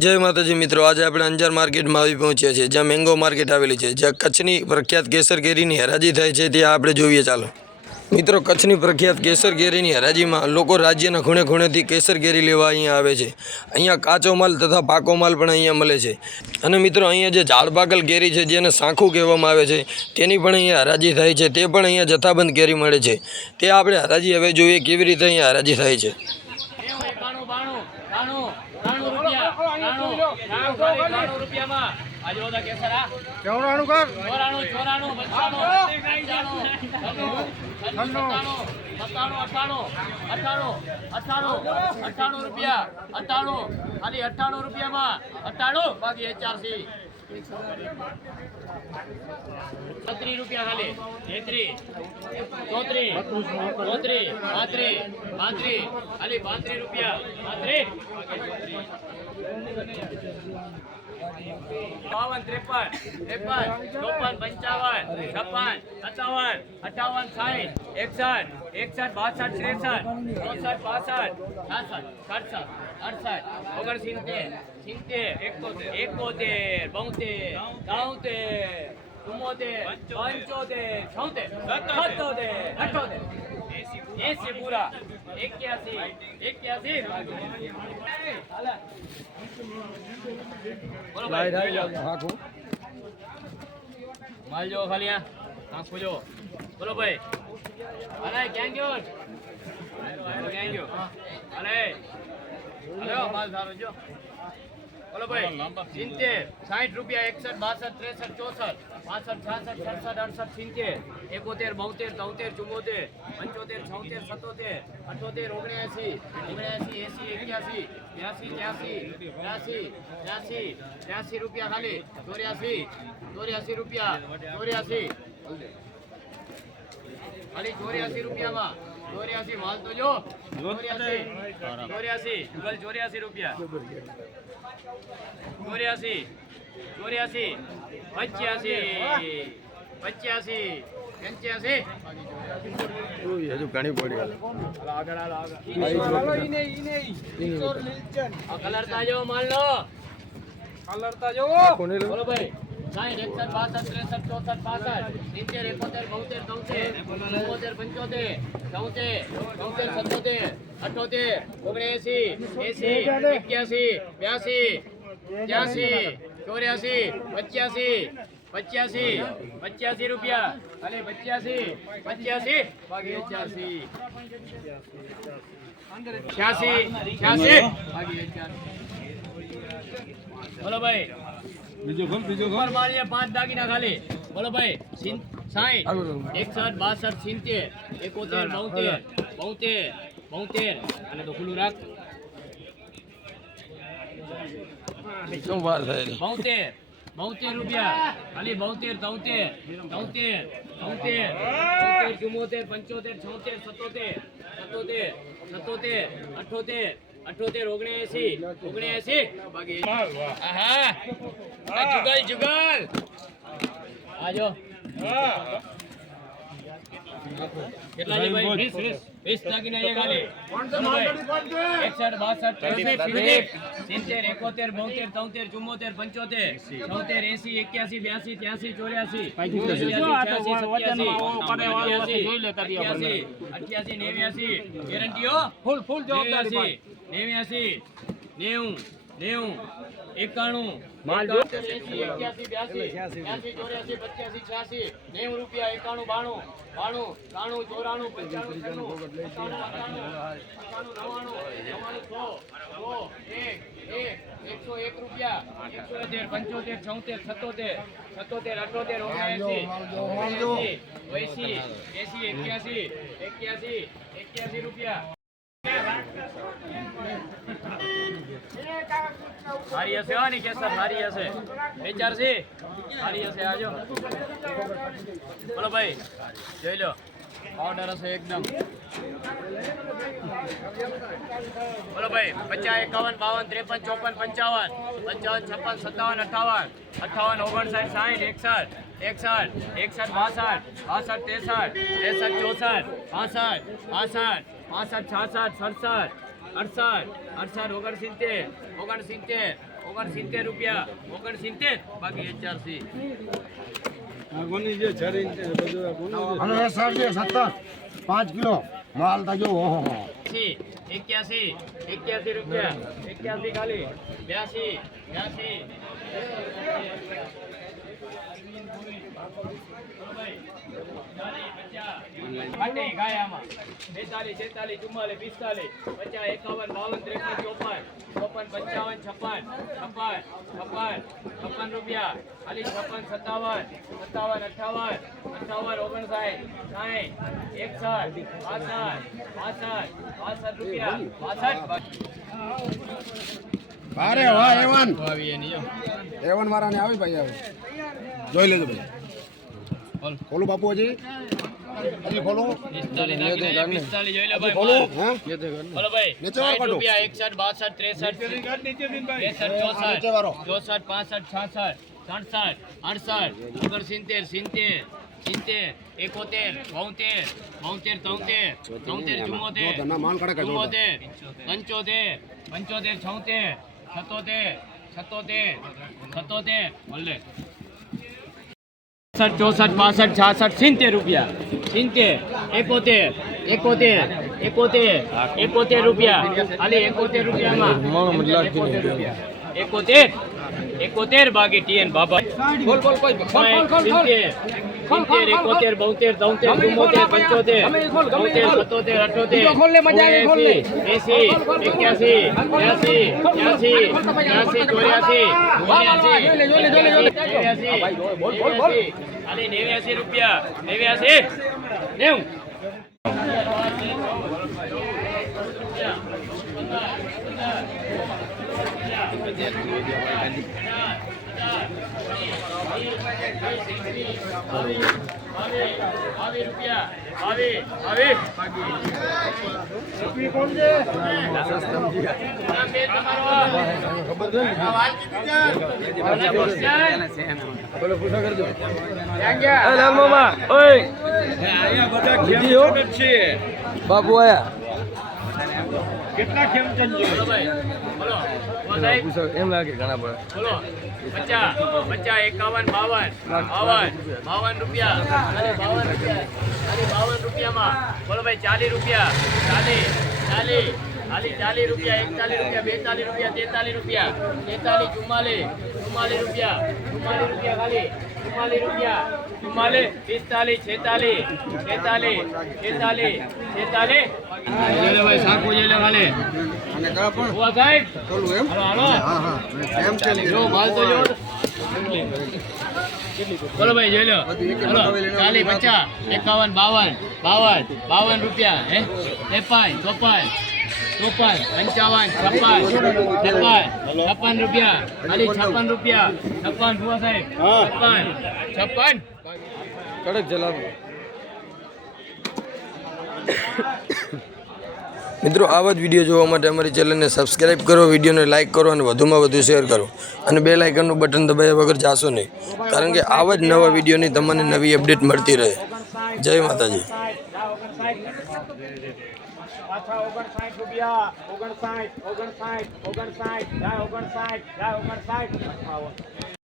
जय माताजी मित्रों, आज આપણે અંજાર માર્કેટમાં આવી પહોંચ્યા છીએ, જ્યાં મેંગો માર્કેટ આવેલી છે, જ્યાં કચ્છની પ્રખ્યાત કેસર કેરીની હરાજી થાય છે. ત્યાં આપણે જોઈએ. ચાલો મિત્રો, કચ્છની પ્રખ્યાત કેસર કેરીની હરાજીમાં લોકો રાજ્યના ખૂણે ખૂણેથી કેસર કેરી લેવા અહીંયા આવે છે. અહીંયા કાચો માલ તથા પાકો માલ પણ અહીંયા મળે છે. અને મિત્રો, અહીંયા જે ઝાડ પાકલ કેરી છે, જેને સાંખું કહેવામાં આવે છે, તેની પણ અહીંયા હરાજી થાય છે. તે પણ અહીંયા જથ્થાબંધ કેરી મળે છે. તે આપણે હરાજી હવે જોઈએ કેવી રીતે અહીંયા હરાજી થાય છે. ₹30 ખાલી 33 34 35 ખાલી ₹32 52 53 54 55 56 57 58 60 61 62 63 64 65 66 67 68 69 70 પૂરા 81 માલ જો ખાલી આંખો જો બોલો ભાઈ. અરે ક્યાં ગયો અરે માલ સારો જો બોલો ભાઈ. 70 ₹60 61 62 63 64 65 66 67 68 72 73 74 75 76 77 78 79 80 81 ₹83 ખાલી 84 ખાલી ₹84 માં 84 માલ તો જો 84 ગલ ₹84 84 85 85 હજુ ઘણી પડી કલર તાજો માલ લો કલર તાજો બોલો ભાઈ. 60 61 62 63 64 65 70 71 72 73 74 75 76 80 81 82 83 84 85 રૂપિયા અલે 85 ભાગી 86 બોલો ભાઈ. બીજો ઘર મારીએ 5 દાગીના ખાલી બોલો ભાઈ. 60 61 62 70 71 અને તો ખુલ્લું રાખ. શું વાર થાય? 72 ખાલી 72 73 74 75 76 77 78 79 જુગલ આજો કેટલા છે ભાઈ? 20 દાગીના એ ખાલી 61 62 70 71 72 73 74 75 76 75 80 81 82 ગેરંટીઓ ફૂલ જવાબદારી 89 90 91 માલ જો 81 82 83 84 85 86 90 ₹91 92 સારી હશે હા ની કેસર સારી હશે વિચાર છે સારી હશે આજો બોલો ભાઈ જોઈ લો ઓર્ડર હશે એકદમ બોલો ભાઈ 50 51 52 53 54 55 56 57 58 59 60 61 62 63 64 65 66 67 68 69 69 69 69 69 69 69 રૂપિયા 69 બાકી 81 અને 70 5 કિલો માલ તાજો ઓહો 81 રૂપિયા 81 ખાલી 82 82 ગાયામાં 42 46 44 45 50 51 52 53 54 55 55 56 રૂપિયા ખાલી 56 57 58 રૂપિયા 62 અરે વાહ એવન એવન વાળાને આવી ભાઈ આવે જોઈ લેજો ભાઈ ખોલું બાપુ હજી ખોલું 45 જોઈ લો ભાઈ ખોલું હે બોલો ભાઈ નીચે વાળો કાઢો. 61 ના માલ કડક જ જોરદાર. 70 રૂપિયા 71 રૂપિયા ખાલી 71 રૂપિયામાં 71 બાકી ટીએન બાબા બોલ 71 72 73 74 89 રૂપિયા 90 બાપુ આયા કેટલા ખેમચંદ એમ લાગે ઘણા બધા બોલો 50 51 52 રૂપિયા ખાલી 52 રૂપિયામાં બોલો ભાઈ 40 રૂપિયા 40 રૂપિયા 41 રૂપિયા 42 રૂપિયા 43 રૂપિયા 44 રૂપિયા ખાલી 44 રૂપિયા 45 46 ભાઈ સાકુ જઈ લે ખાલી અને કા પણ ઉભા સાહેબ ખોલું એમ હાલો હા હા એમ છે જો માલ તો જો બોલો ભાઈ જોઈ લો હાલો 40 50 51 52 રૂપિયા હે 53 54 55 56 રૂપિયા ખાલી 56 રૂપિયા 56 જુઓ સાહેબ 56 કડક જલાવ મિત્રો આવા જ વિડીયો જોવા માટે અમારી ચેનલને સબસ્ક્રાઇબ કરો, વિડીયોને લાઇક કરો અને વધુમાં વધુ શેર કરો અને બે લાઇકનનું બટન દબાવ્યા વગર જાશો નહીં, કારણ કે આવા જ નવા વિડીયોની તમને નવી અપડેટ મળતી રહે. જય માતાજી. પાછા 59 રૂપિયા 59 59 59 59 59 58